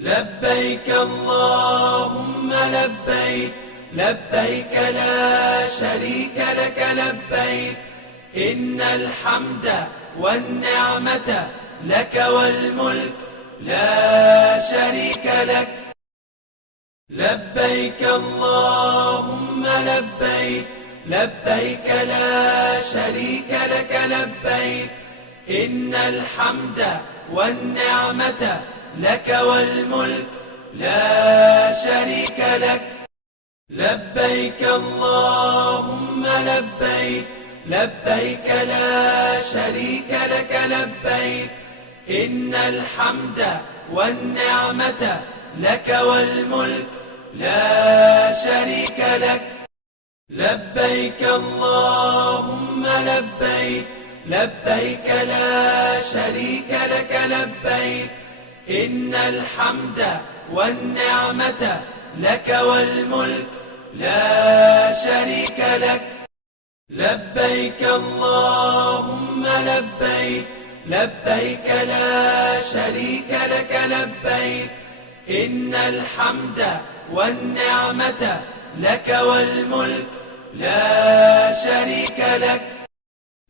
لبيك اللهم لبيك، لبيك لا شريك لك لبيك، إن الحمد والنعمة لك والملك لا شريك لك. لبيك اللهم لبيك، لبيك لا شريك لك لبيك، إن الحمد والنعمة لك والملك لا شريك لك. لبيك اللهم لبيك، لبيك لا شريك لك لبيك، إن الحمد والنعمة لك والملك لا شريك لك. لبيك اللهم لبيك، لبيك لا شريك لك لبيك، إن الحمد والنعمة لك والملك لا شريك لك. لبيك اللهم لبيك، لبيك لا شريك لك لبيك، إن الحمد والنعمة لك والملك لا شريك لك.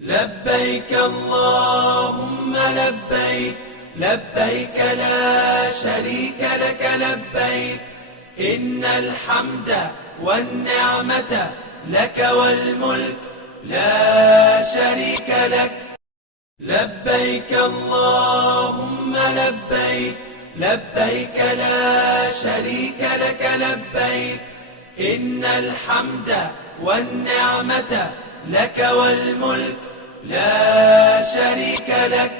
لبيك اللهم لبيك، لبيك لا شريك لك لبيك، إن الحمد والنعمة لك والملك لا شريك لك. لبيك اللهم لبيك، لبيك لا شريك لك لبيك، إن الحمد والنعمة لك والملك لا شريك لك.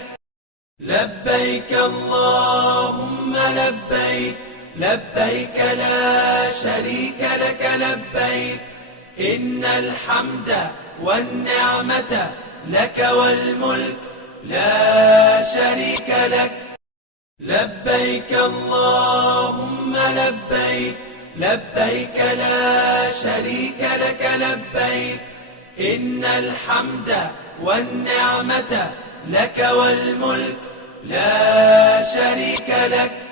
لبيك اللهم لبيك، لبيك لا شريك لك لبيك، إن الحمد والنعمة لك والملك لا شريك لك. لبيك اللهم لبيك، لبيك لا شريك لك لبيك، إن الحمد والنعمة لك والملك لا شريك لك.